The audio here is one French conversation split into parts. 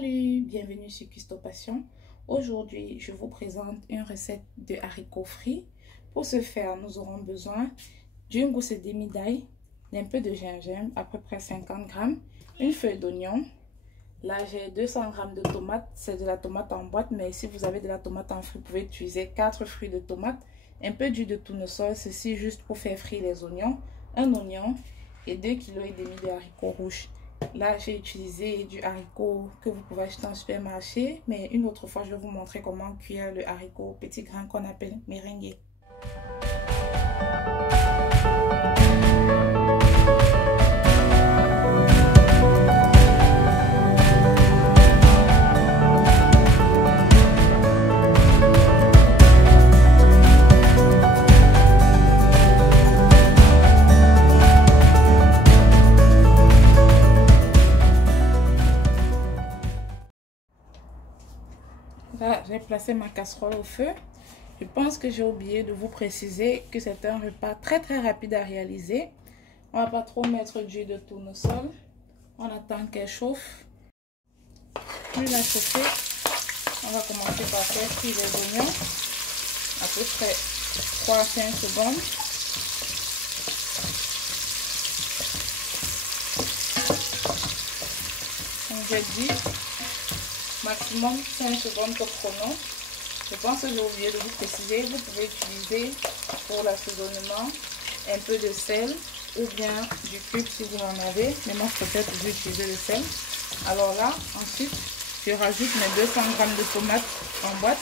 Salut, bienvenue sur Custo Passion. Aujourd'hui, je vous présente une recette de haricots frits. Pour ce faire, nous aurons besoin d'une gousse et demie d'ail, d'un peu de gingembre, à peu près 50 grammes, une feuille d'oignon. Là, j'ai 200 grammes de tomates, c'est de la tomate en boîte, mais si vous avez de la tomate en fruits, vous pouvez utiliser 4 fruits de tomate, un peu d'huile de tournesol, ceci juste pour faire frire les oignons, un oignon et 2,5 kg de haricots rouges. Là, j'ai utilisé du haricot que vous pouvez acheter en supermarché, mais une autre fois, je vais vous montrer comment cuire le haricot petit grain qu'on appelle meringue. Là, j'ai placé ma casserole au feu. Je pense que j'ai oublié de vous préciser que c'est un repas très rapide à réaliser. On ne va pas trop mettre d'huile de tournesol. On attend qu'elle chauffe. Plus la chauffer, on va commencer par faire cuire les oignons. À peu près 3 à 5 secondes. Comme j'ai dit, maximum 5 secondes pour chrono. Je pense que j'ai oublié de vous préciser, vous pouvez utiliser pour l'assaisonnement un peu de sel ou bien du cube si vous en avez, mais moi je préfère toujours utiliser le sel. Alors là, ensuite, je rajoute mes 200 g de tomates en boîte.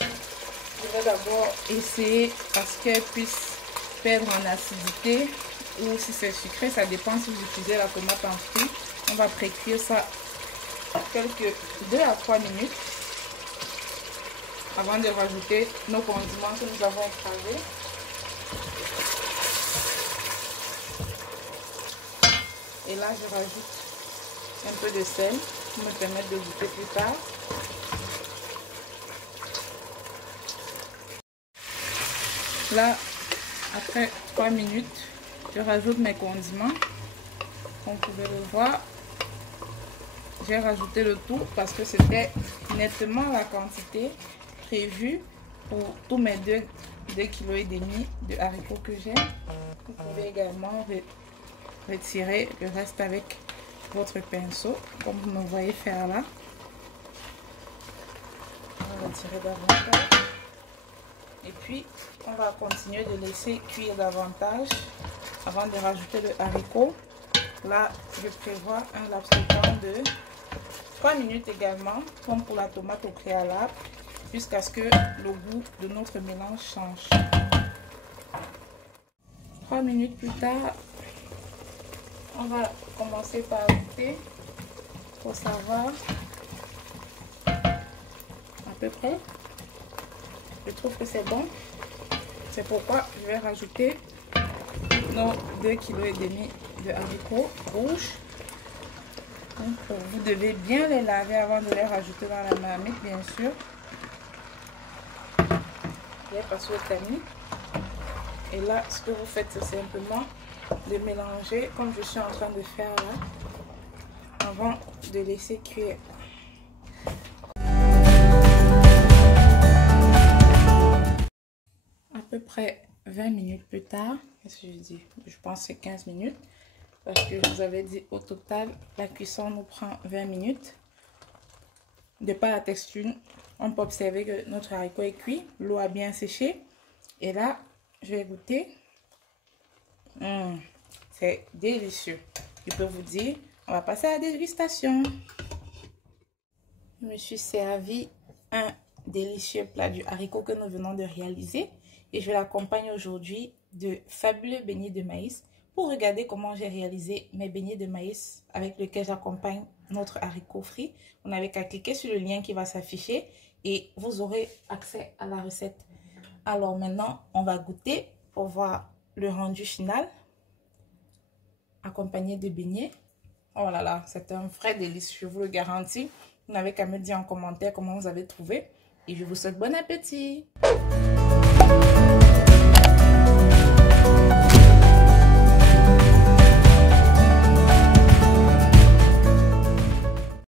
Je vais d'abord essayer parce qu'elle puisse perdre en acidité ou si c'est sucré, ça dépend si vous utilisez la tomate en fruits. On va pré-cuire ça quelques 2 à 3 minutes avant de rajouter nos condiments que nous avons écrasés. Et là, je rajoute un peu de sel pour me permettre de goûter plus tard. Là, après 3 minutes, je rajoute mes condiments. Comme vous pouvez le voir, j'ai rajouté le tout parce que c'était nettement la quantité prévue pour tous mes 2,5 kg de haricots que j'ai. Vous pouvez également retirer le reste avec votre pinceau, comme vous me voyez faire là. On va retirer davantage. Et puis, on va continuer de laisser cuire davantage avant de rajouter le haricot. Là, je prévois un laps de temps de 3 minutes également, comme pour la tomate au préalable, jusqu'à ce que le goût de notre mélange change. 3 minutes plus tard, on va commencer par goûter pour savoir à peu près. Je trouve que c'est bon. C'est pourquoi je vais rajouter nos 2,5 kg de haricots rouges. Donc, vous devez bien les laver avant de les rajouter dans la marmite, bien sûr. Je vais passer au tamis. Et là, ce que vous faites, c'est simplement de mélanger comme je suis en train de faire là, avant de laisser cuire. À peu près 20 minutes plus tard, qu'est-ce que je dis? Je pense que c'est 15 minutes. Parce que je vous avais dit au total, la cuisson nous prend 20 minutes. De par la texture, on peut observer que notre haricot est cuit. L'eau a bien séché. Et là, je vais goûter. C'est délicieux. Je peux vous dire, on va passer à la dégustation. Je me suis servi un délicieux plat du haricot que nous venons de réaliser. Et je l'accompagne aujourd'hui de fabuleux beignets de maïs. Pour regarder comment j'ai réalisé mes beignets de maïs avec lesquels j'accompagne notre haricot frit, vous n'avez qu'à cliquer sur le lien qui va s'afficher et vous aurez accès à la recette. Alors maintenant, on va goûter pour voir le rendu final accompagné de beignets. Oh là là, c'est un vrai délice, je vous le garantis. Vous n'avez qu'à me dire en commentaire comment vous avez trouvé et je vous souhaite bon appétit.